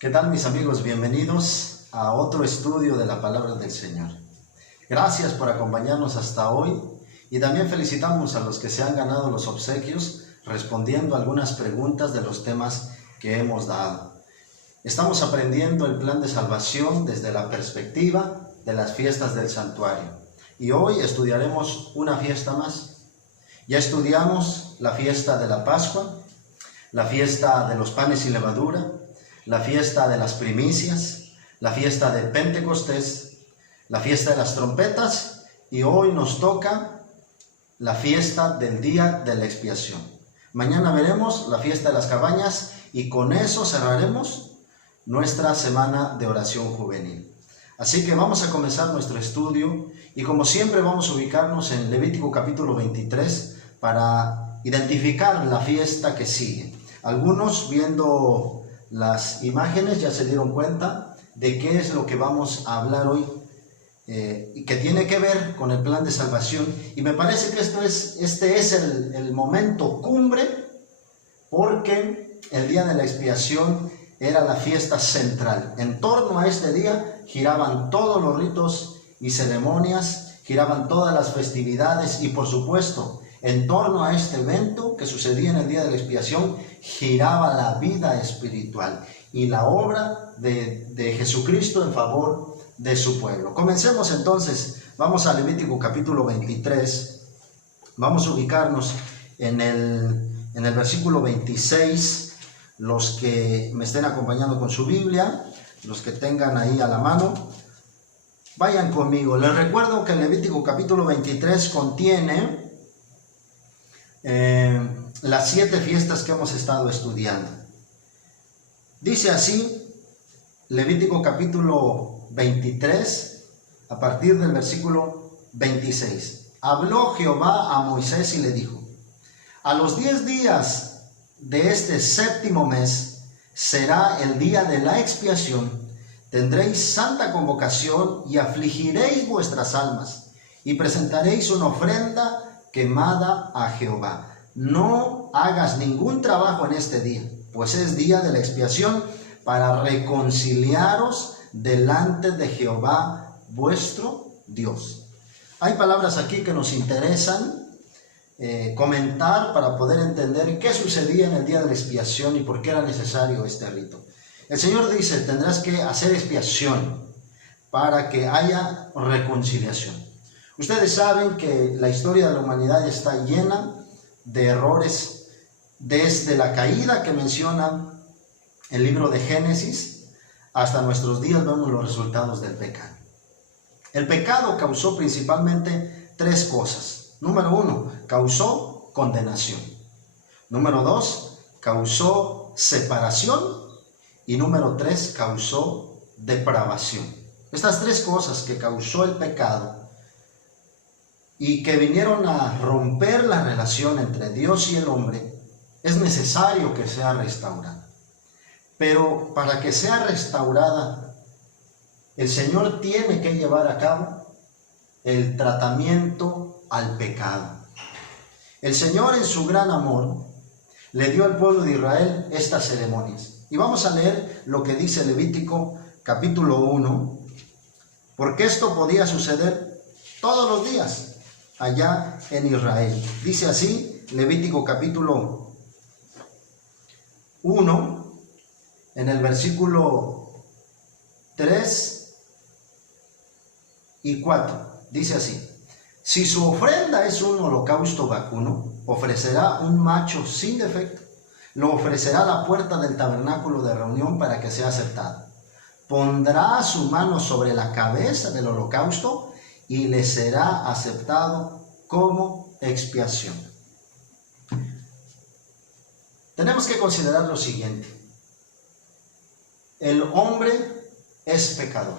¿Qué tal, mis amigos? Bienvenidos a otro estudio de la palabra del Señor. Gracias por acompañarnos hasta hoy y también felicitamos a los que se han ganado los obsequios respondiendo algunas preguntas de los temas que hemos dado. Estamos aprendiendo el plan de salvación desde la perspectiva de las fiestas del santuario y hoy estudiaremos una fiesta más. Ya estudiamos la fiesta de la Pascua, la fiesta de los panes sin levadura, la fiesta de las primicias, la fiesta de Pentecostés, la fiesta de las trompetas y hoy nos toca la fiesta del día de la expiación. Mañana veremos la fiesta de las cabañas y con eso cerraremos nuestra semana de oración juvenil. Así que vamos a comenzar nuestro estudio y como siempre vamos a ubicarnos en Levítico capítulo 23 para identificar la fiesta que sigue. Algunos viendo las imágenes ya se dieron cuenta de qué es lo que vamos a hablar hoy y que tiene que ver con el plan de salvación, y me parece que este es el momento cumbre, porque el día de la expiación era la fiesta central. En torno a este día giraban todos los ritos y ceremonias, giraban todas las festividades y por supuesto en torno a este evento que sucedía en el día de la expiación giraba la vida espiritual y la obra de Jesucristo en favor de su pueblo. Comencemos entonces, vamos a Levítico capítulo 23, vamos a ubicarnos en el versículo 26, los que me estén acompañando con su Biblia, los que tengan ahí a la mano, vayan conmigo. Les recuerdo que el Levítico capítulo 23 contiene las 7 fiestas que hemos estado estudiando. Dice así, Levítico capítulo 23, a partir del versículo 26. Habló Jehová a Moisés y le dijo: a los 10 días de este 7º mes será el día de la expiación. Tendréis santa convocación y afligiréis vuestras almas y presentaréis una ofrenda quemada a Jehová. No hagas ningún trabajo en este día, pues es día de la expiación para reconciliaros delante de Jehová vuestro Dios. Hay palabras aquí que nos interesan comentar para poder entender qué sucedía en el día de la expiación y por qué era necesario este rito. El Señor dice: tendrás que hacer expiación para que haya reconciliación. Ustedes saben que la historia de la humanidad está llena de errores desde la caída que menciona el libro de Génesis hasta nuestros días. Vemos los resultados del pecado. El pecado causó principalmente 3 cosas. Número 1, causó condenación. Número 2, causó separación. Y número 3, causó depravación. Estas 3 cosas que causó el pecado y que vinieron a romper la relación entre Dios y el hombre, es necesario que sea restaurada. Pero para que sea restaurada, el Señor tiene que llevar a cabo el tratamiento al pecado. El Señor, en su gran amor, le dio al pueblo de Israel estas ceremonias. Y vamos a leer lo que dice Levítico capítulo 1, porque esto podía suceder todos los días allá en Israel. Dice así, Levítico capítulo 1, en el versículo 3 y 4, dice así: si su ofrenda es un holocausto vacuno, ofrecerá un macho sin defecto, lo ofrecerá a la puerta del tabernáculo de reunión para que sea aceptado. Pondrá su mano sobre la cabeza del holocausto y le será aceptado como expiación. Tenemos que considerar lo siguiente: el hombre es pecador.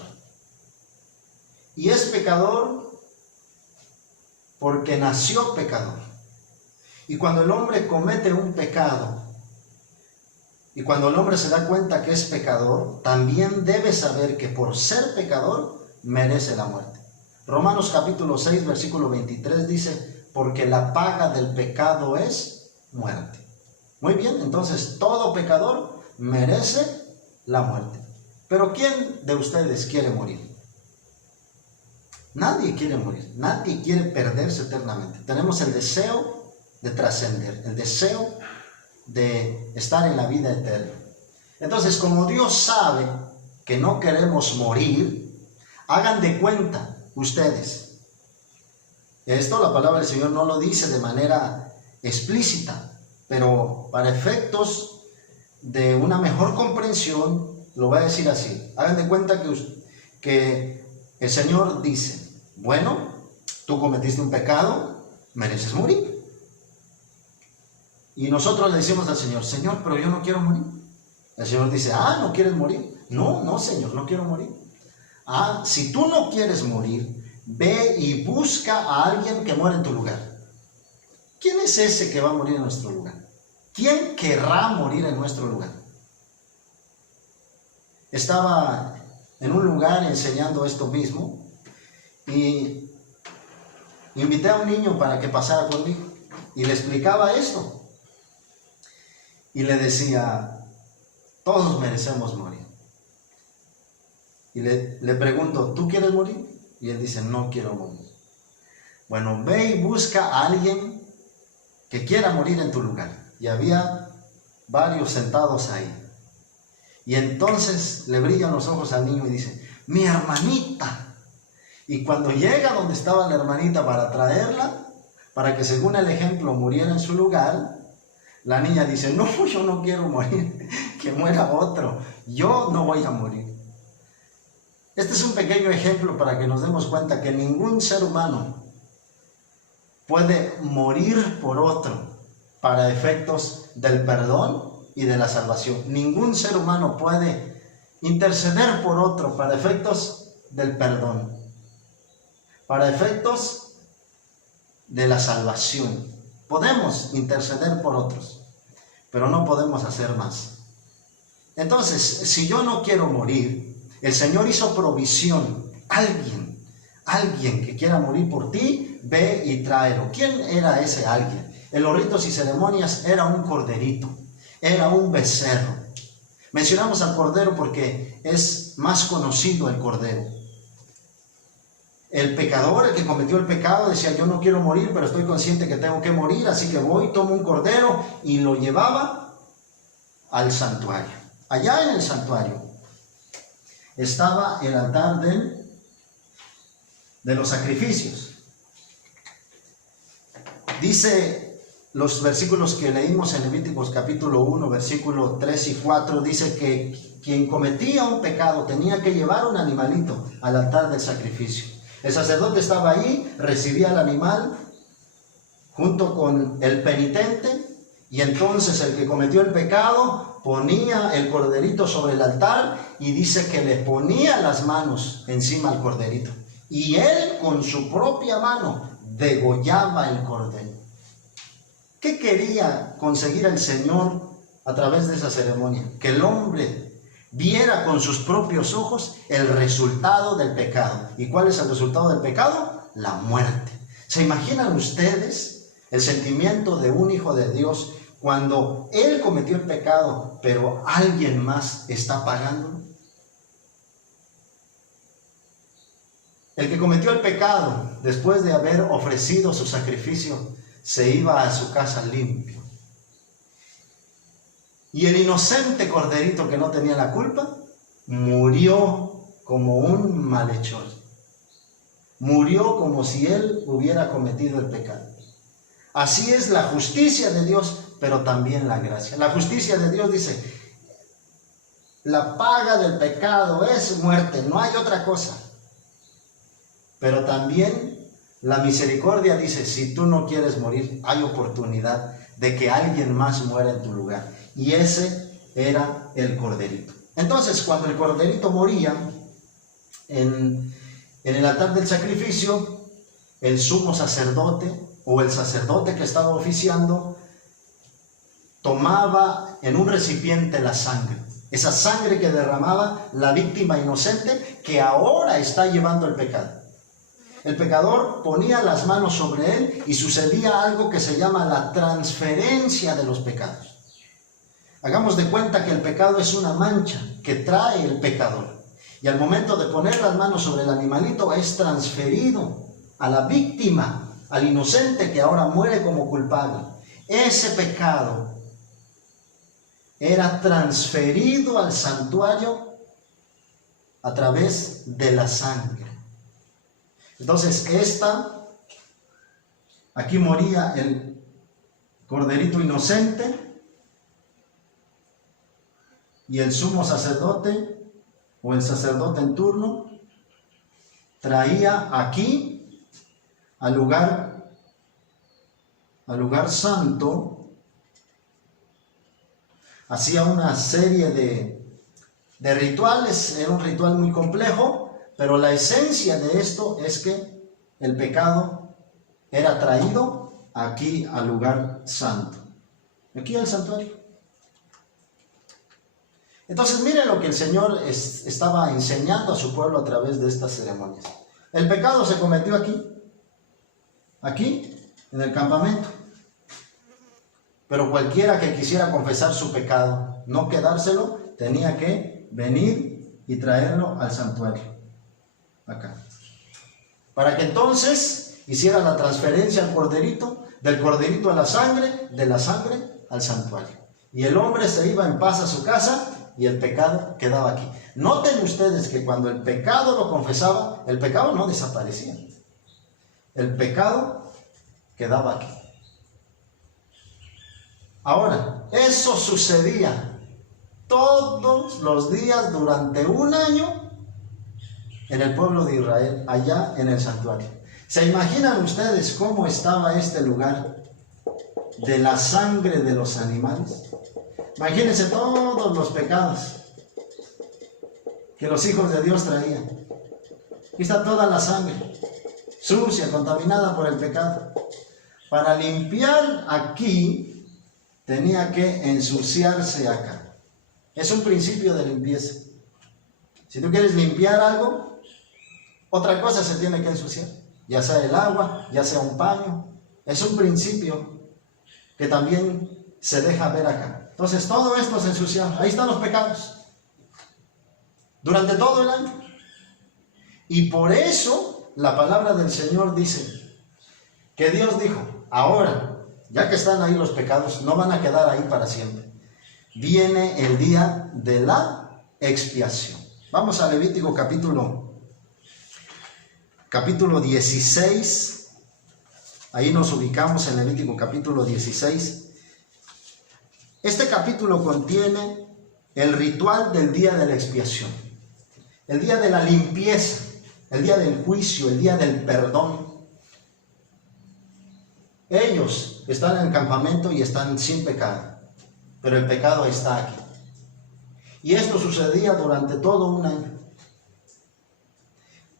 Y es pecador porque nació pecador. Y cuando el hombre comete un pecado, y cuando el hombre se da cuenta que es pecador, también debe saber que por ser pecador merece la muerte. Romanos capítulo 6, versículo 23 dice: porque la paga del pecado es muerte. Muy bien, entonces todo pecador merece la muerte. Pero ¿quién de ustedes quiere morir? Nadie quiere morir, nadie quiere perderse eternamente. Tenemos el deseo de trascender, el deseo de estar en la vida eterna. Entonces, como Dios sabe que no queremos morir, hagan de cuenta ustedes. Esto la palabra del Señor no lo dice de manera explícita, pero para efectos de una mejor comprensión, lo voy a decir así. Hagan de cuenta que el Señor dice, bueno, tú cometiste un pecado, mereces morir. Y nosotros le decimos al Señor, Señor, pero yo no quiero morir. El Señor dice, ¿no quieres morir? No, Señor, no quiero morir. Si tú no quieres morir, ve y busca a alguien que muera en tu lugar. ¿Quién es ese que va a morir en nuestro lugar? ¿Quién querrá morir en nuestro lugar? Estaba en un lugar enseñando esto mismo y invité a un niño para que pasara conmigo y le explicaba esto. Y le decía, todos merecemos morir. Y le pregunto, ¿tú quieres morir? Y él dice, no quiero morir. Bueno, ve y busca a alguien que quiera morir en tu lugar. Y había varios sentados ahí. Y entonces le brillan los ojos al niño y dice, mi hermanita. Y cuando llega donde estaba la hermanita para traerla, para que según el ejemplo muriera en su lugar, la niña dice, no, yo no quiero morir, que muera otro, yo no voy a morir. Este es un pequeño ejemplo para que nos demos cuenta que ningún ser humano puede morir por otro para efectos del perdón y de la salvación. Ningún ser humano puede interceder por otro para efectos del perdón, para efectos de la salvación. Podemos interceder por otros, pero no podemos hacer más. Entonces, si yo no quiero morir, el Señor hizo provisión. Alguien que quiera morir por ti, ve y tráelo. ¿Quién era ese alguien? En los ritos y ceremonias era un corderito, era un becerro. Mencionamos al cordero porque es más conocido el cordero. El pecador, el que cometió el pecado, decía, yo no quiero morir, pero estoy consciente que tengo que morir, así que voy, tomo un cordero y lo llevaba al santuario. Allá en el santuario estaba el altar de los sacrificios. Dice los versículos que leímos en Levíticos capítulo 1, versículo 3 y 4, dice que quien cometía un pecado tenía que llevar un animalito al altar del sacrificio. El sacerdote estaba ahí, recibía el animal junto con el penitente, y entonces el que cometió el pecado ponía el corderito sobre el altar y dice que le ponía las manos encima al corderito. Y él con su propia mano degollaba el cordero. ¿Qué quería conseguir el Señor a través de esa ceremonia? Que el hombre viera con sus propios ojos el resultado del pecado. ¿Y cuál es el resultado del pecado? La muerte. ¿Se imaginan ustedes el sentimiento de un hijo de Dios cuando él cometió el pecado, pero alguien más está pagándolo? El que cometió el pecado, después de haber ofrecido su sacrificio, se iba a su casa limpio. Y el inocente corderito que no tenía la culpa, murió como un malhechor. Murió como si él hubiera cometido el pecado. Así es la justicia de Dios, pero también la gracia. La justicia de Dios dice, la paga del pecado es muerte, no hay otra cosa. Pero también la misericordia dice, si tú no quieres morir, hay oportunidad de que alguien más muera en tu lugar. Y ese era el corderito. Entonces, cuando el corderito moría en el altar del sacrificio, el sumo sacerdote o el sacerdote que estaba oficiando tomaba en un recipiente la sangre. Esa sangre que derramaba la víctima inocente que ahora está llevando el pecado. El pecador ponía las manos sobre él y sucedía algo que se llama la transferencia de los pecados. Hagamos de cuenta que el pecado es una mancha que trae el pecador. Y al momento de poner las manos sobre el animalito es transferido a la víctima, al inocente que ahora muere como culpable. Ese pecado era transferido al santuario a través de la sangre. Entonces aquí moría el corderito inocente y el sumo sacerdote o el sacerdote en turno traía aquí al lugar santo, hacía una serie de rituales. Era un ritual muy complejo, pero la esencia de esto es que el pecado era traído aquí al lugar santo, aquí al santuario. Entonces miren lo que el Señor estaba enseñando a su pueblo a través de estas ceremonias. El pecado se cometió aquí, en el campamento. Pero cualquiera que quisiera confesar su pecado, no quedárselo, tenía que venir y traerlo al santuario, acá. Para que entonces hiciera la transferencia al corderito, del corderito a la sangre, de la sangre al santuario. Y el hombre se iba en paz a su casa y el pecado quedaba aquí. Noten ustedes que cuando el pecado lo confesaba, el pecado no desaparecía. El pecado quedaba aquí. Ahora, eso sucedía todos los días durante un año en el pueblo de Israel, allá en el santuario. ¿Se imaginan ustedes cómo estaba este lugar de la sangre de los animales? Imagínense todos los pecados que los hijos de Dios traían. Aquí está toda la sangre, sucia, contaminada por el pecado. Para limpiar aquí, tenía que ensuciarse acá. Es un principio de limpieza. Si tú quieres limpiar algo, otra cosa se tiene que ensuciar. Ya sea el agua, ya sea un paño. Es un principio que también se deja ver acá. Entonces todo esto se ensuciaba. Ahí están los pecados. Durante todo el año. Y por eso la palabra del Señor dice que Dios dijo, ahora, ya que están ahí los pecados, no van a quedar ahí para siempre. Viene el día de la expiación. Vamos a Levítico capítulo 16. Ahí nos ubicamos en Levítico capítulo 16. Este capítulo contiene el ritual del día de la expiación, el día de la limpieza, el día del juicio, el día del perdón. Ellos están en el campamento y están sin pecado, pero el pecado está aquí. Y esto sucedía durante todo un año.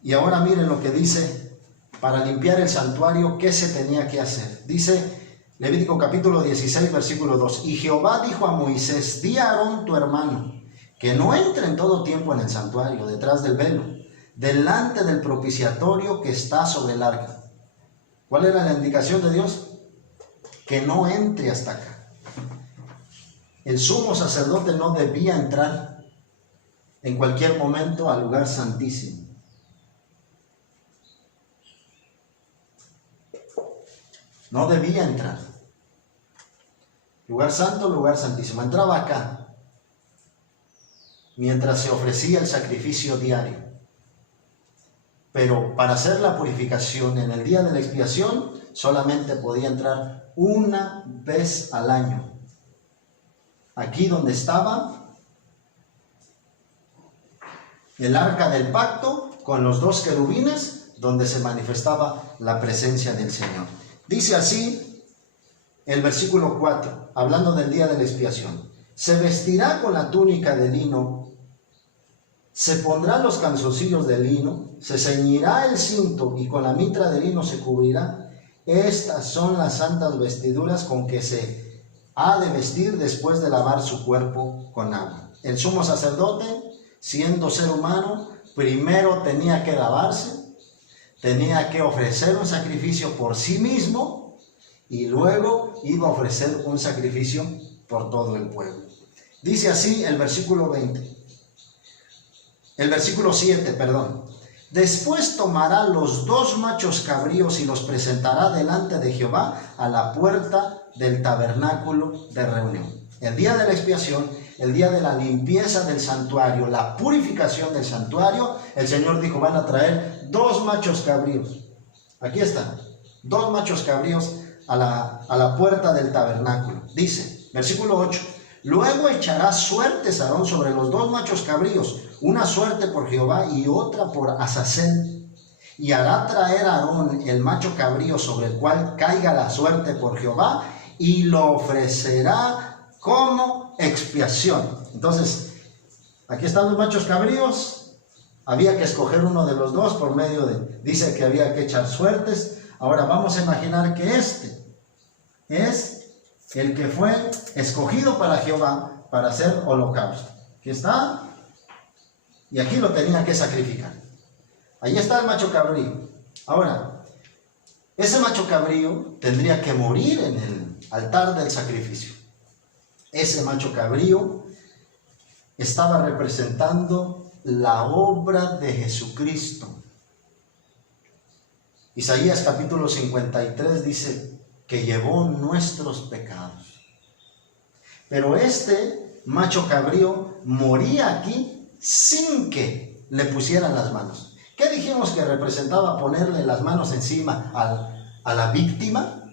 Y ahora miren lo que dice, para limpiar el santuario, ¿qué se tenía que hacer? Dice Levítico capítulo 16, versículo 2. Y Jehová dijo a Moisés, di a Aarón tu hermano, que no entre en todo tiempo en el santuario, detrás del velo, delante del propiciatorio que está sobre el arca. ¿Cuál era la indicación de Dios? Que no entre hasta acá. El sumo sacerdote no debía entrar en cualquier momento al lugar santísimo. No debía entrar. Lugar santo, lugar santísimo. Entraba acá, mientras se ofrecía el sacrificio diario. Pero para hacer la purificación en el día de la expiación, solamente podía entrar una vez al año. Aquí donde estaba el arca del pacto con los dos querubines, donde se manifestaba la presencia del Señor. Dice así el versículo 4, hablando del día de la expiación. Se vestirá con la túnica de lino, se pondrá los calzoncillos de lino, se ceñirá el cinto y con la mitra de lino se cubrirá. Estas son las santas vestiduras con que se ha de vestir después de lavar su cuerpo con agua. El sumo sacerdote, siendo ser humano, primero tenía que lavarse, tenía que ofrecer un sacrificio por sí mismo y luego iba a ofrecer un sacrificio por todo el pueblo. Dice así el versículo 20. El versículo 7, perdón. Después tomará los 2 machos cabríos y los presentará delante de Jehová a la puerta del tabernáculo de reunión. El día de la expiación, el día de la limpieza del santuario, la purificación del santuario, el Señor dijo, van a traer 2 machos cabríos. Aquí están, 2 machos cabríos a la puerta del tabernáculo. Dice, versículo 8, luego echará suertes Aarón sobre los 2 machos cabríos, una suerte por Jehová y otra por Azazel. Y hará traer a Aarón el macho cabrío sobre el cual caiga la suerte por Jehová y lo ofrecerá como expiación. Entonces, aquí están los machos cabríos. Había que escoger uno de los 2 por medio de, dice que había que echar suertes. Ahora vamos a imaginar que este es el que fue escogido para Jehová para hacer holocausto. Aquí está. Y aquí lo tenía que sacrificar. Ahí está el macho cabrío. Ahora, ese macho cabrío tendría que morir en el altar del sacrificio. Ese macho cabrío estaba representando la obra de Jesucristo. Isaías capítulo 53 dice que llevó nuestros pecados. Pero este macho cabrío moría aquí sin que le pusieran las manos. ¿Qué dijimos que representaba ponerle las manos encima a la víctima?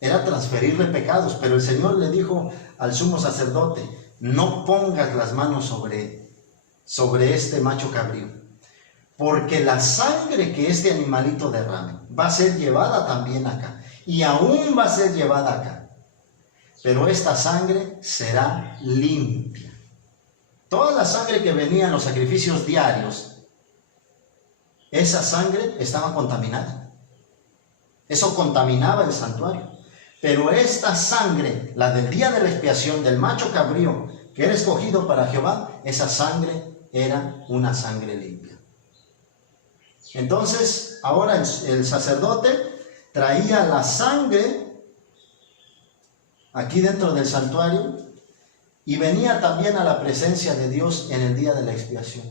Era transferirle pecados, pero el Señor le dijo al sumo sacerdote, no pongas las manos sobre este macho cabrío, porque la sangre que este animalito derrame va a ser llevada también acá, y aún va a ser llevada acá, pero esta sangre será limpia. Toda la sangre que venía en los sacrificios diarios, esa sangre estaba contaminada. Eso contaminaba el santuario. Pero esta sangre, la del día de la expiación, del macho cabrío, que era escogido para Jehová, esa sangre era una sangre limpia. Entonces, ahora el sacerdote traía la sangre aquí dentro del santuario y venía también a la presencia de Dios en el día de la expiación.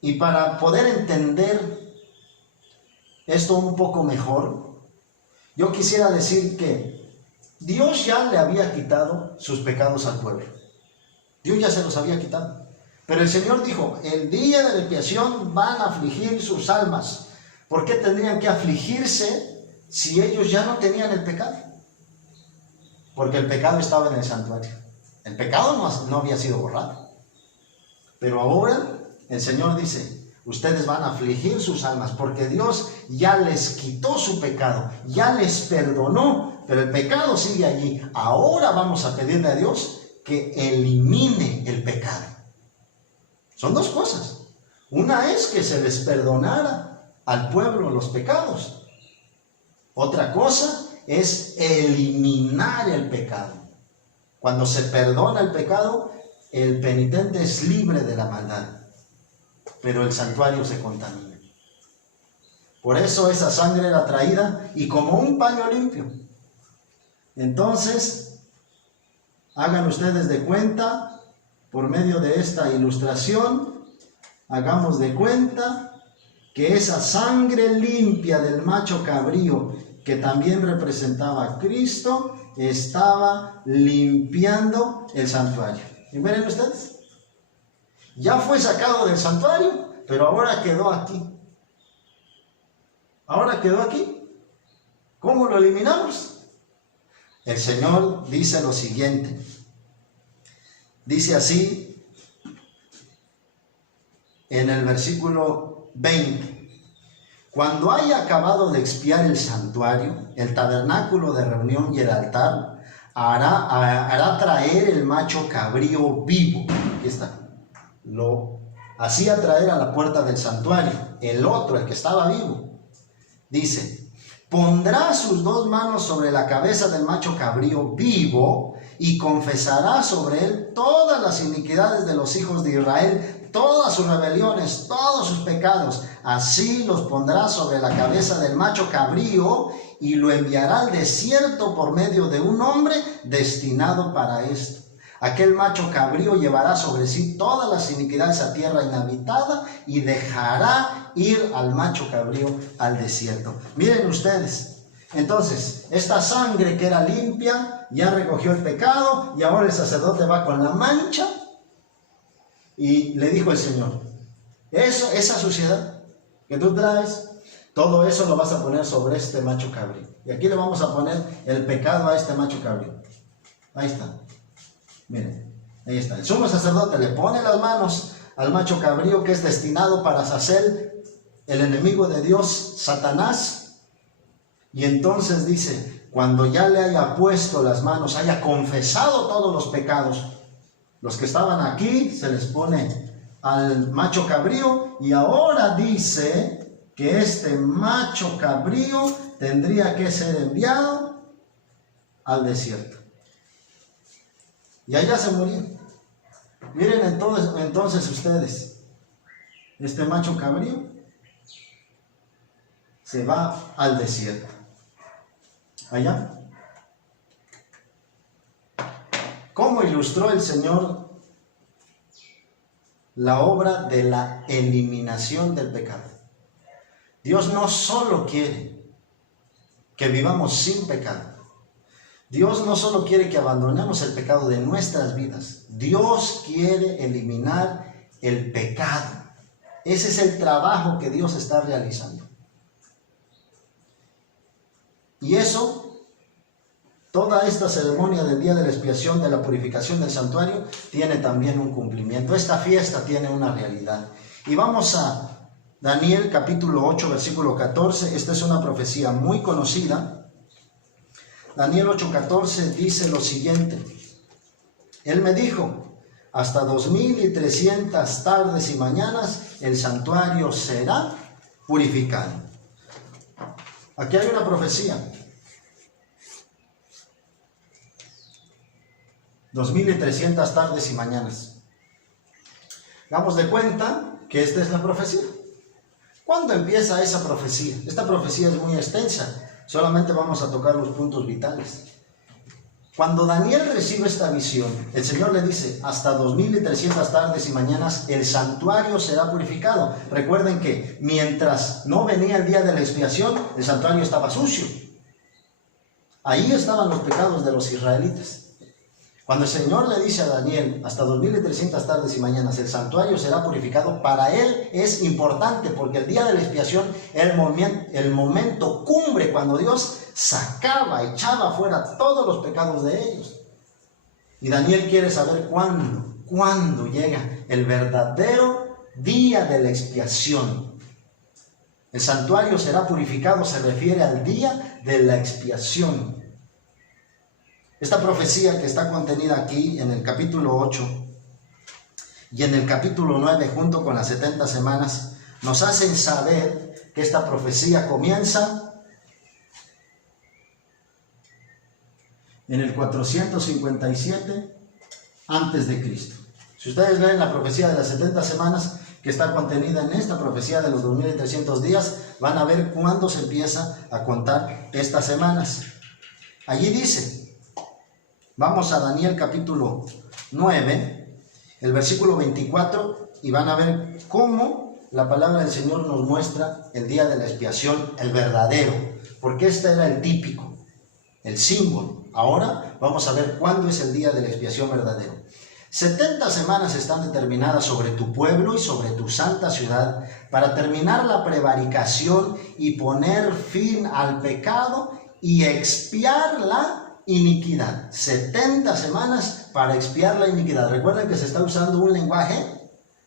Y para poder entender esto un poco mejor, yo quisiera decir que Dios ya le había quitado sus pecados al pueblo. Dios ya se los había quitado. Pero el Señor dijo, el día de la expiación van a afligir sus almas. ¿Por qué tendrían que afligirse si ellos ya no tenían el pecado? Porque el pecado estaba en el santuario. El pecado no había sido borrado. Pero ahora el Señor dice, ustedes van a afligir sus almas porque Dios ya les quitó su pecado, ya les perdonó, pero el pecado sigue allí. Ahora vamos a pedirle a Dios que elimine el pecado. Son 2 cosas. Una es que se les perdonara al pueblo los pecados. Otra cosa es eliminar el pecado. Cuando se perdona el pecado, el penitente es libre de la maldad, pero el santuario se contamina. Por eso esa sangre era traída y como un paño limpio. Entonces, hagan ustedes de cuenta, por medio de esta ilustración, hagamos de cuenta que esa sangre limpia del macho cabrío, que también representaba a Cristo, estaba limpiando el santuario. ¿Y miren ustedes? Ya fue sacado del santuario, pero ahora quedó aquí. Ahora quedó aquí. ¿Cómo lo eliminamos? El Señor dice lo siguiente. Dice así en el versículo 20. Cuando haya acabado de expiar el santuario, el tabernáculo de reunión y el altar, hará traer el macho cabrío vivo. Aquí está. Lo hacía traer a la puerta del santuario. El otro, el que estaba vivo, dice, pondrá sus 2 manos sobre la cabeza del macho cabrío vivo y confesará sobre él todas las iniquidades de los hijos de Israel, todas sus rebeliones, todos sus pecados. Así los pondrá sobre la cabeza del macho cabrío y lo enviará al desierto por medio de un hombre destinado para esto. Aquel macho cabrío llevará sobre sí todas las iniquidades a tierra inhabitada y dejará ir al macho cabrío al desierto. Miren ustedes, entonces, esta sangre que era limpia ya recogió el pecado y ahora el sacerdote va con la mancha y le dijo el Señor, esa suciedad que tú traes, todo eso lo vas a poner sobre este macho cabrío. Y aquí le vamos a poner el pecado a este macho cabrío. Ahí está. Miren, ahí está. El sumo sacerdote le pone las manos al macho cabrío que es destinado para Azazel, el enemigo de Dios, Satanás. Y entonces dice, cuando ya le haya puesto las manos, haya confesado todos los pecados, los que estaban aquí se les pone al macho cabrío y ahora dice que este macho cabrío tendría que ser enviado al desierto. Y allá se murió. Miren entonces ustedes, este macho cabrío se va al desierto. Allá. ¿Cómo ilustró el Señor la obra de la eliminación del pecado? Dios no solo quiere que vivamos sin pecado. Dios no solo quiere que abandonemos el pecado de nuestras vidas. Dios quiere eliminar el pecado. Ese es el trabajo que Dios está realizando. Y eso, toda esta ceremonia del día de la expiación, de la purificación del santuario, tiene también un cumplimiento. Esta fiesta tiene una realidad. Y vamos a Daniel capítulo 8, versículo 14. Esta es una profecía muy conocida. Daniel 8:14 dice lo siguiente. Él me dijo, hasta 2300 tardes y mañanas el santuario será purificado. Aquí hay una profecía. 2300 tardes y mañanas. Damos de cuenta que esta es la profecía. ¿Cuándo empieza esa profecía? Esta profecía es muy extensa. Solamente vamos a tocar los puntos vitales. Cuando Daniel recibe esta visión, el Señor le dice, hasta 2300 tardes y mañanas el santuario será purificado. Recuerden que mientras no venía el día de la expiación, el santuario estaba sucio. Ahí estaban los pecados de los israelitas. Cuando el Señor le dice a Daniel, hasta 2300 tardes y mañanas el santuario será purificado, para él es importante porque el día de la expiación era el momento cumbre cuando Dios echaba fuera todos los pecados de ellos. Y Daniel quiere saber cuándo llega el verdadero día de la expiación. El santuario será purificado se refiere al día de la expiación. Esta profecía que está contenida aquí en el capítulo 8 y en el capítulo 9 junto con las 70 semanas nos hacen saber que esta profecía comienza en el 457 antes de Cristo. Si ustedes leen la profecía de las 70 semanas que está contenida en esta profecía de los 2300 días, van a ver cuándo se empieza a contar estas semanas. Allí dice, vamos a Daniel capítulo 9, el versículo 24, y van a ver cómo la palabra del Señor nos muestra el día de la expiación, el verdadero, porque este era el típico, el símbolo. Ahora vamos a ver cuándo es el día de la expiación verdadero. 70 semanas están determinadas sobre tu pueblo y sobre tu santa ciudad para terminar la prevaricación y poner fin al pecado y expiar la iniquidad. 70 semanas para expiar la iniquidad. Recuerden que se está usando un lenguaje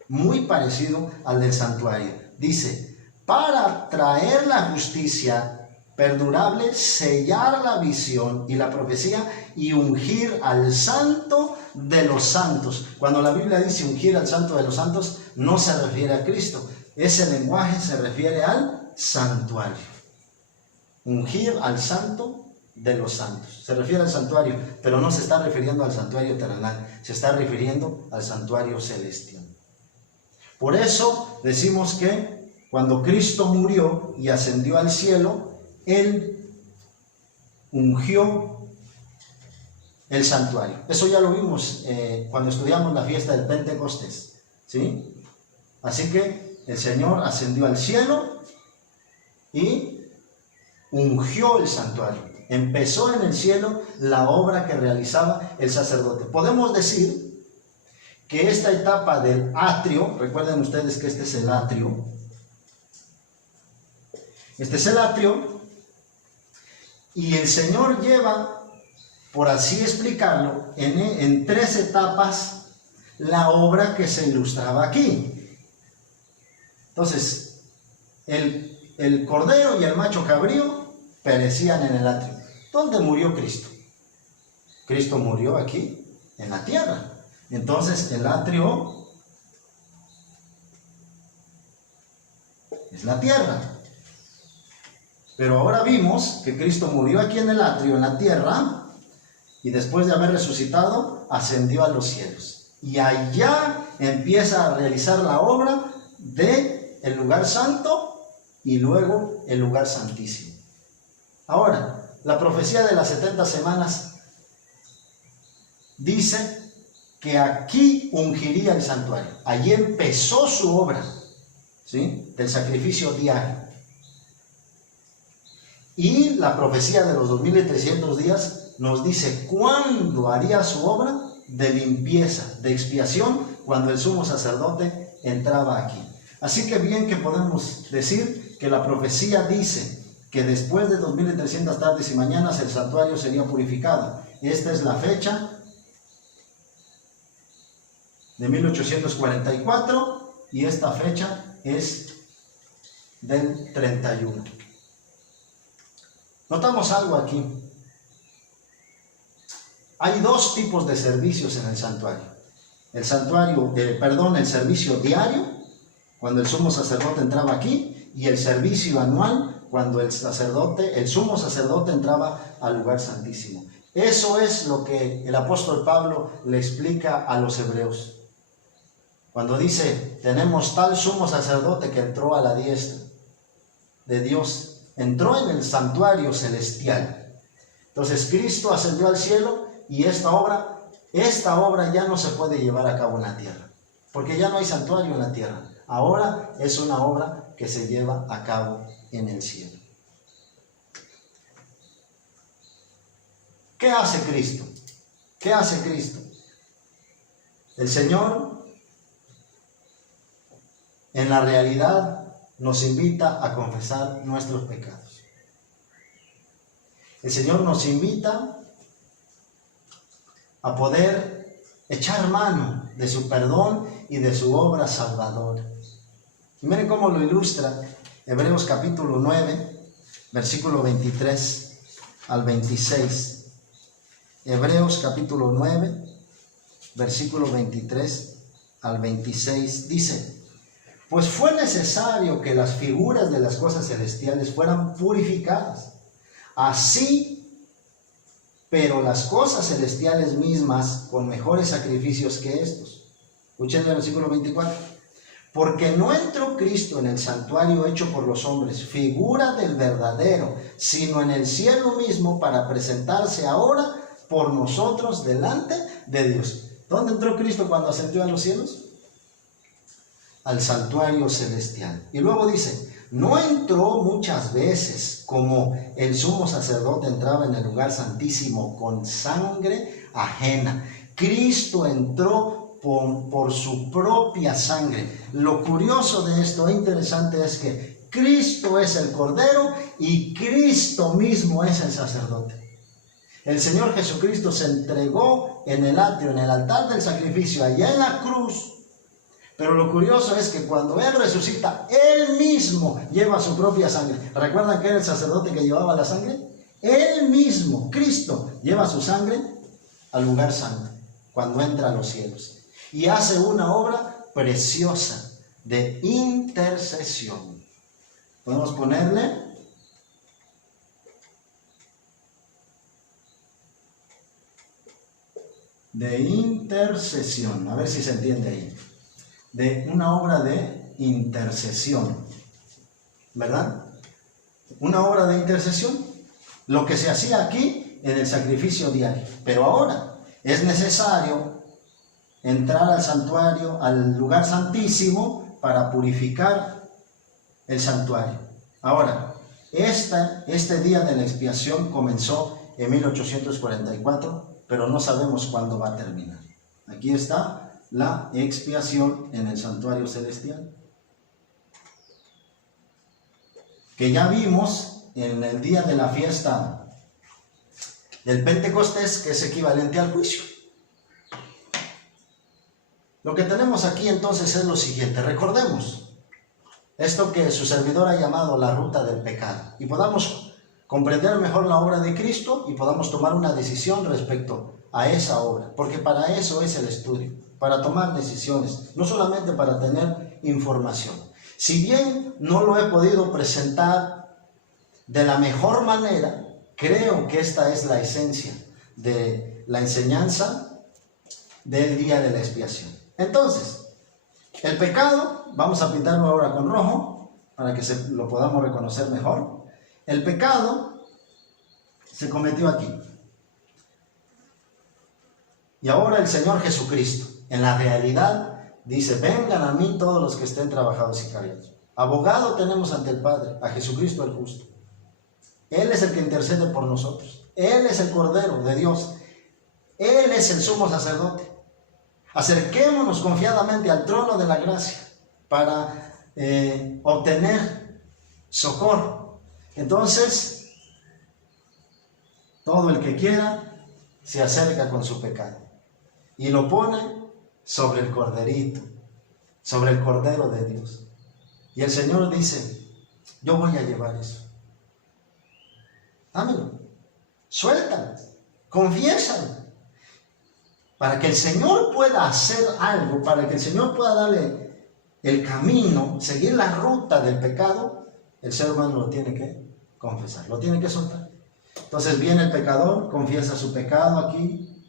muy parecido al del santuario. Dice, para traer la justicia perdurable, sellar la visión y la profecía y ungir al santo de los santos. Cuando la Biblia dice ungir al santo de los santos, no se refiere a Cristo. Ese lenguaje se refiere al santuario. Ungir al santo de los santos. Se refiere al santuario, pero no se está refiriendo al santuario terrenal, se está refiriendo al santuario celestial. Por eso decimos que cuando Cristo murió y ascendió al cielo, Él ungió el santuario. Eso ya lo vimos cuando estudiamos la fiesta del Pentecostés, ¿sí? Así que el Señor ascendió al cielo y ungió el santuario. Empezó en el cielo la obra que realizaba el sacerdote. Podemos decir que esta etapa del atrio, recuerden ustedes que este es el atrio, y el Señor lleva, por así explicarlo, en 3 etapas la obra que se ilustraba aquí. Entonces, el cordero y el macho cabrío perecían en el atrio. ¿Dónde murió Cristo? Cristo murió aquí, en la tierra. Entonces, el atrio es la tierra. Pero ahora vimos que Cristo murió aquí en el atrio, en la tierra, y después de haber resucitado, ascendió a los cielos. Y allá empieza a realizar la obra de el lugar santo y luego el lugar santísimo. Ahora, la profecía de las 70 semanas dice que aquí ungiría el santuario. Allí empezó su obra, ¿sí?, del sacrificio diario. Y la profecía de los 2300 días nos dice cuándo haría su obra de limpieza, de expiación, cuando el sumo sacerdote entraba aquí. Así que bien que podemos decir que la profecía dice que después de 2300 tardes y mañanas el santuario sería purificado. Esta es la fecha de 1844 y esta fecha es del 31. Notamos algo aquí. Hay 2 tipos de servicios en el santuario. El servicio diario, cuando el sumo sacerdote entraba aquí, y el servicio anual, cuando el sumo sacerdote entraba al lugar santísimo. Eso es lo que el apóstol Pablo le explica a los hebreos. Cuando dice, tenemos tal sumo sacerdote que entró a la diestra de Dios, entró en el santuario celestial. Entonces Cristo ascendió al cielo y esta obra ya no se puede llevar a cabo en la tierra, porque ya no hay santuario en la tierra. Ahora es una obra que se lleva a cabo en el cielo. ¿Qué hace Cristo? ¿Qué hace Cristo? El Señor, en la realidad, nos invita a confesar nuestros pecados. El Señor nos invita a poder echar mano de su perdón y de su obra salvadora. Y miren cómo lo ilustra Hebreos capítulo 9, versículo 23 al 26. Hebreos capítulo 9, versículo 23 al 26 dice: pues fue necesario que las figuras de las cosas celestiales fueran purificadas. Así, pero las cosas celestiales mismas con mejores sacrificios que estos. Escuchen el versículo 24. Porque no entró Cristo en el santuario hecho por los hombres, figura del verdadero, sino en el cielo mismo para presentarse ahora por nosotros delante de Dios. ¿Dónde entró Cristo cuando ascendió a los cielos? Al santuario celestial. Y luego dice, no entró muchas veces como el sumo sacerdote entraba en el lugar santísimo con sangre ajena. Cristo entró por su propia sangre. Lo curioso de esto e interesante es que Cristo es el Cordero y Cristo mismo es el sacerdote. El Señor Jesucristo se entregó en el atrio, en el altar del sacrificio, allá en la cruz. Pero lo curioso es que cuando Él resucita, Él mismo lleva su propia sangre. ¿Recuerdan que era el sacerdote que llevaba la sangre? Él mismo, Cristo, lleva su sangre al lugar santo, cuando entra a los cielos. Y hace una obra preciosa de intercesión. Podemos ponerle de intercesión, a ver si se entiende ahí. De una obra de intercesión, ¿verdad? Una obra de intercesión. lo que se hacía aquí en el sacrificio diario. Pero ahora es necesario entrar al santuario, al lugar santísimo, para purificar el santuario. Ahora, este día de la expiación comenzó en 1844, pero no sabemos cuándo va a terminar. Aquí está la expiación en el santuario celestial, que ya vimos en el día de la fiesta del Pentecostés, que es equivalente al juicio. Lo que tenemos aquí entonces es lo siguiente: recordemos esto que su servidor ha llamado la ruta del pecado, y podamos comprender mejor la obra de Cristo y podamos tomar una decisión respecto a esa obra, porque para eso es el estudio, para tomar decisiones, no solamente para tener información. Si bien no lo he podido presentar de la mejor manera, creo que esta es la esencia de la enseñanza del día de la expiación. Entonces, el pecado, vamos a pintarlo ahora con rojo para que lo podamos reconocer mejor. El pecado se cometió aquí. Y ahora el Señor Jesucristo, en la realidad, dice: vengan a mí todos los que estén trabajados y cargados. Abogado tenemos ante el Padre, a Jesucristo el justo. Él es el que intercede por nosotros. Él es el Cordero de Dios. Él es el sumo sacerdote. Acerquémonos confiadamente al trono de la gracia para obtener socorro. Entonces, todo el que quiera se acerca con su pecado y lo pone sobre el corderito, sobre el Cordero de Dios. Y el Señor dice: yo voy a llevar eso. Dámelo, suéltalo, confiésalo, para que el Señor pueda hacer algo, para que el Señor pueda darle el camino, seguir la ruta del pecado. El ser humano lo tiene que confesar, lo tiene que soltar. Entonces viene el pecador, confiesa su pecado aquí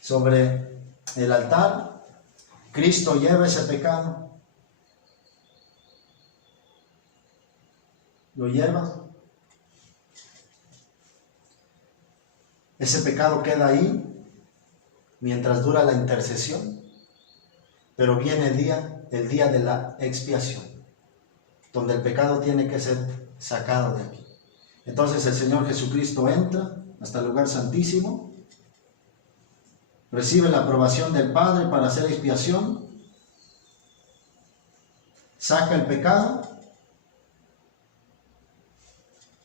sobre el altar. Cristo lleva ese pecado, lo lleva. Ese pecado queda ahí mientras dura la intercesión, pero viene el día de la expiación, donde el pecado tiene que ser sacado de aquí. Entonces el Señor Jesucristo entra hasta el lugar santísimo, recibe la aprobación del Padre para hacer expiación, saca el pecado,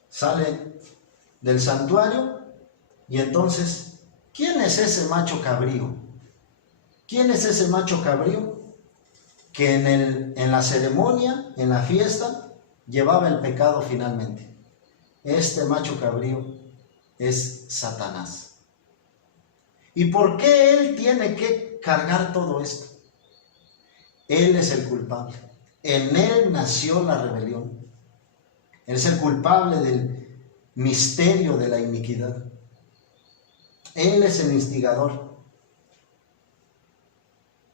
sale del santuario. Y entonces, ¿quién es ese macho cabrío? ¿Quién es ese macho cabrío que en la ceremonia, en la fiesta, llevaba el pecado finalmente? Este macho cabrío es Satanás. ¿Y por qué él tiene que cargar todo esto? Él es el culpable. En él nació la rebelión. Él es el culpable del misterio de la iniquidad. Él es el instigador.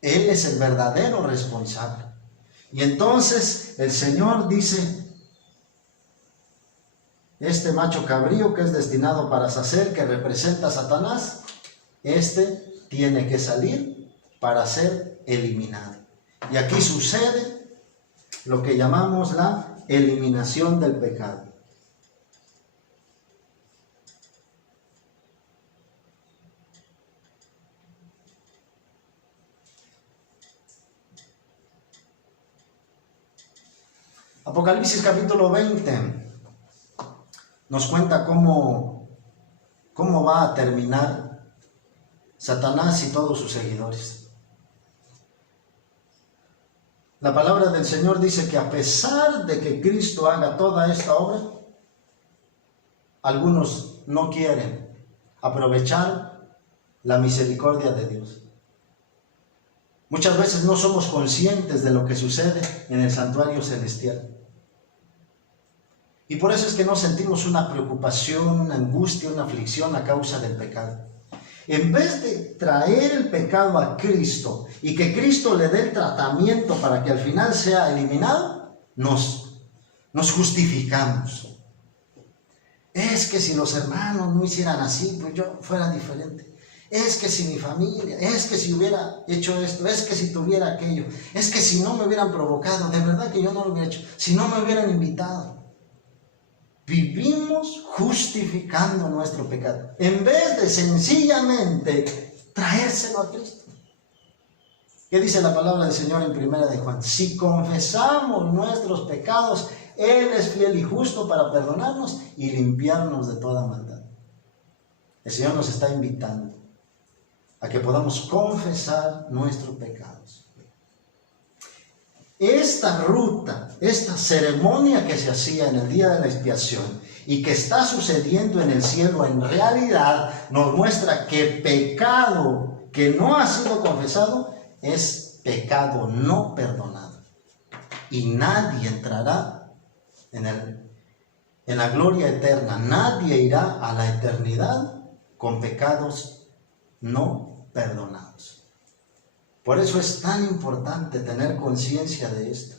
Él es el verdadero responsable. Y entonces el Señor dice: este macho cabrío que es destinado para sacer, que representa a Satanás, este tiene que salir para ser eliminado. Y aquí sucede lo que llamamos la eliminación del pecado. Apocalipsis capítulo 20 nos cuenta cómo va a terminar Satanás y todos sus seguidores. La palabra del Señor dice que a pesar de que Cristo haga toda esta obra, algunos no quieren aprovechar la misericordia de Dios. Muchas veces no somos conscientes de lo que sucede en el santuario celestial. Y por eso es que no sentimos una preocupación, una angustia, una aflicción a causa del pecado. En vez de traer el pecado a Cristo y que Cristo le dé el tratamiento para que al final sea eliminado, nos justificamos. Es que si los hermanos no hicieran así, pues yo fuera diferente. Es que si mi familia, es que si hubiera hecho esto, es que si tuviera aquello, es que si no me hubieran provocado, de verdad que yo no lo hubiera hecho, si no me hubieran invitado. Vivimos justificando nuestro pecado, en vez de sencillamente traérselo a Cristo. ¿Qué dice la palabra del Señor en 1 de Juan? Si confesamos nuestros pecados, Él es fiel y justo para perdonarnos y limpiarnos de toda maldad. El Señor nos está invitando a que podamos confesar nuestros pecados. Esta ruta, esta ceremonia que se hacía en el día de la expiación y que está sucediendo en el cielo, en realidad nos muestra que pecado que no ha sido confesado es pecado no perdonado. Y nadie entrará en la gloria eterna, nadie irá a la eternidad con pecados no perdonados. Por eso es tan importante tener conciencia de esto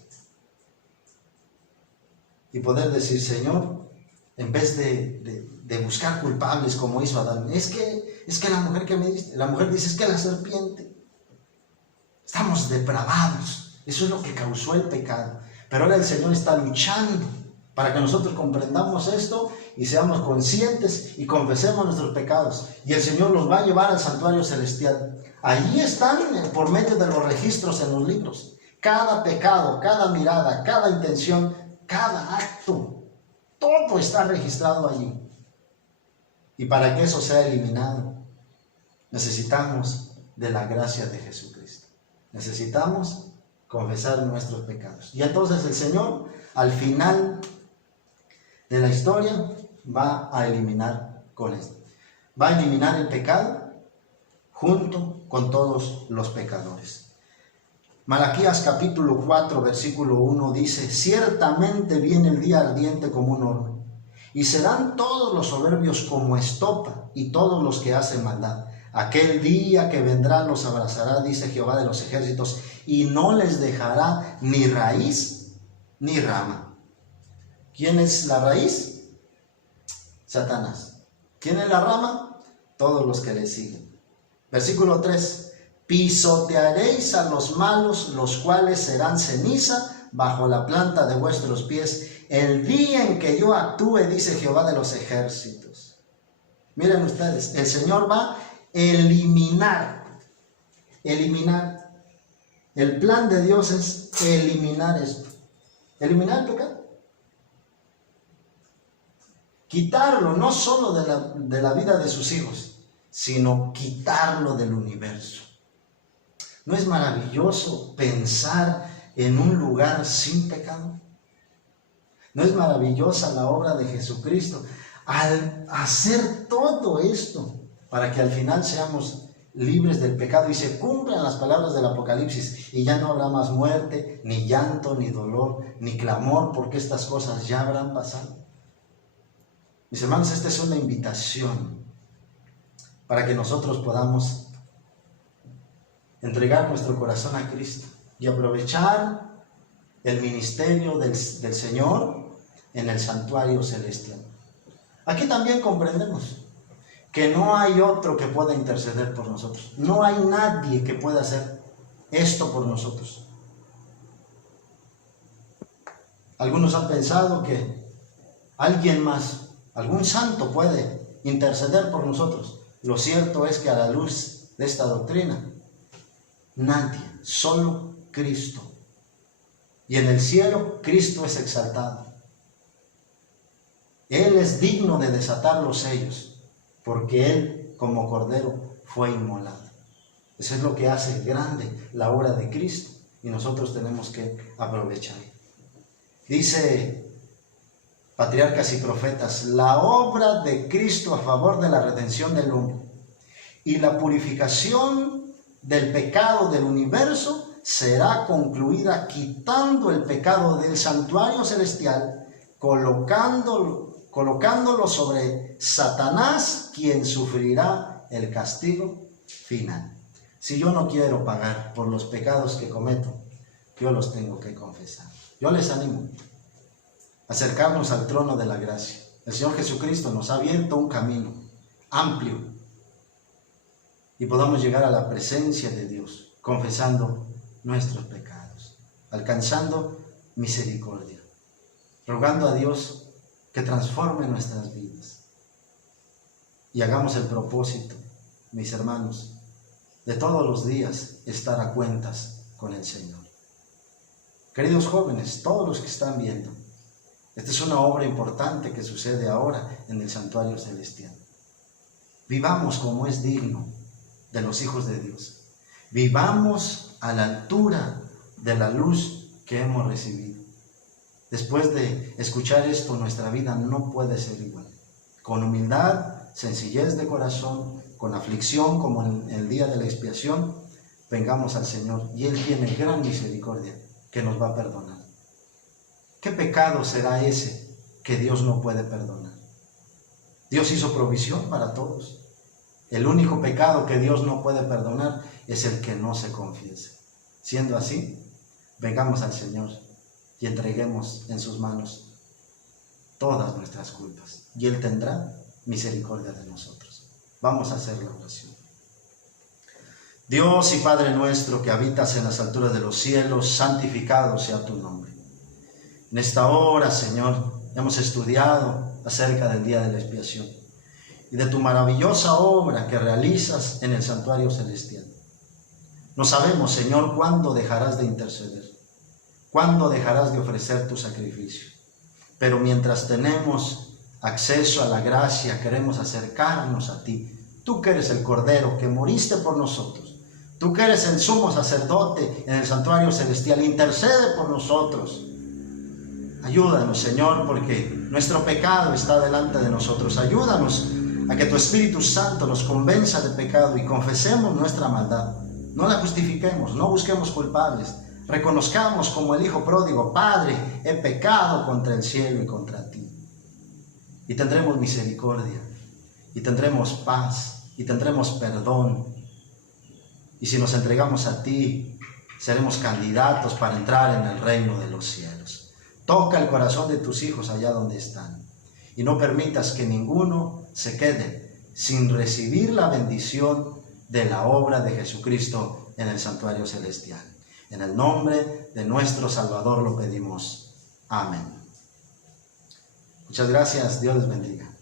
y poder decir: Señor, en vez de buscar culpables como hizo Adán, es que la mujer que me diste, la mujer dice: es que la serpiente. Estamos depravados, eso es lo que causó el pecado, pero ahora el Señor está luchando para que nosotros comprendamos esto y seamos conscientes y confesemos nuestros pecados. Y el Señor los va a llevar al santuario celestial. Allí están, por medio de los registros en los libros, cada pecado, cada mirada, cada intención, cada acto, todo está registrado allí. Y para que eso sea eliminado, necesitamos de la gracia de Jesucristo. Necesitamos confesar nuestros pecados. Y entonces el Señor, al final de la historia, va a eliminar con esto. Va a eliminar el pecado junto con todos los pecadores. Malaquías capítulo 4 versículo 1 dice: ciertamente viene el día ardiente como un horno, y serán todos los soberbios como estopa, y todos los que hacen maldad. Aquel día que vendrá los abrazará, dice Jehová de los ejércitos, y no les dejará ni raíz ni rama. ¿Quién es la raíz? Satanás. ¿Quién es la rama? Todos los que le siguen. Versículo 3. Pisotearéis a los malos, los cuales serán ceniza bajo la planta de vuestros pies, el día en que yo actúe, dice Jehová de los ejércitos. Miren ustedes, el Señor va a eliminar. El plan de Dios es eliminar esto. Eliminar el pecado. Quitarlo, no solo de la vida de sus hijos, sino quitarlo del universo. ¿No es maravilloso pensar en un lugar sin pecado? ¿No es maravillosa la obra de Jesucristo al hacer todo esto para que al final seamos libres del pecado y se cumplan las palabras del Apocalipsis y ya no habrá más muerte, ni llanto, ni dolor, ni clamor, porque estas cosas ya habrán pasado? Mis hermanos, esta es una invitación para que nosotros podamos entregar nuestro corazón a Cristo y aprovechar el ministerio del Señor en el santuario celestial. Aquí también comprendemos que no hay otro que pueda interceder por nosotros. No hay nadie que pueda hacer esto por nosotros. Algunos han pensado que alguien más, algún santo puede interceder por nosotros. Lo cierto es que a la luz de esta doctrina, nadie, solo Cristo. Y en el cielo, Cristo es exaltado. Él es digno de desatar los sellos, porque Él, como Cordero, fue inmolado. Eso es lo que hace grande la obra de Cristo, y nosotros tenemos que aprovechar. Dice Patriarcas y Profetas: la obra de Cristo a favor de la redención del hombre y la purificación del pecado del universo será concluida quitando el pecado del santuario celestial, colocándolo sobre Satanás, quien sufrirá el castigo final. Si yo no quiero pagar por los pecados que cometo, yo los tengo que confesar. Yo les animo a acercarnos al trono de la gracia El Señor Jesucristo nos ha abierto un camino amplio y podamos llegar a la presencia de Dios, confesando nuestros pecados, alcanzando misericordia, rogando a Dios que transforme nuestras vidas. Y hagamos el propósito, mis hermanos, de todos los días estar a cuentas con el Señor. Queridos jóvenes, todos los que están viendo, esta es una obra importante que sucede ahora en el santuario celestial. Vivamos como es digno de los hijos de Dios. Vivamos a la altura de la luz que hemos recibido. Después de escuchar esto, nuestra vida no puede ser igual. Con humildad, sencillez de corazón, con aflicción como en el día de la expiación, vengamos al Señor y Él tiene gran misericordia que nos va a perdonar. ¿Qué pecado será ese que Dios no puede perdonar? Dios hizo provisión para todos. El único pecado que Dios no puede perdonar es el que no se confiese. Siendo así, vengamos al Señor y entreguemos en sus manos todas nuestras culpas y Él tendrá misericordia de nosotros. Vamos a hacer la oración. Dios y Padre nuestro que habitas en las alturas de los cielos, santificado sea tu nombre. En esta hora, Señor, hemos estudiado acerca del día de la expiación y de tu maravillosa obra que realizas en el santuario celestial. No sabemos, Señor, cuándo dejarás de interceder, cuándo dejarás de ofrecer tu sacrificio, pero mientras tenemos acceso a la gracia, queremos acercarnos a ti. Tú que eres el Cordero, que moriste por nosotros, tú que eres el sumo sacerdote en el santuario celestial, intercede por nosotros. Ayúdanos, Señor, porque nuestro pecado está delante de nosotros. Ayúdanos a que tu Espíritu Santo nos convenza de pecado y confesemos nuestra maldad. No la justifiquemos, no busquemos culpables. Reconozcamos como el Hijo pródigo: Padre, he pecado contra el cielo y contra ti. Y tendremos misericordia, y tendremos paz, y tendremos perdón. Y si nos entregamos a ti, seremos candidatos para entrar en el reino de los cielos. Toca el corazón de tus hijos allá donde están y no permitas que ninguno se quede sin recibir la bendición de la obra de Jesucristo en el santuario celestial. En el nombre de nuestro Salvador lo pedimos. Amén. Muchas gracias. Dios les bendiga.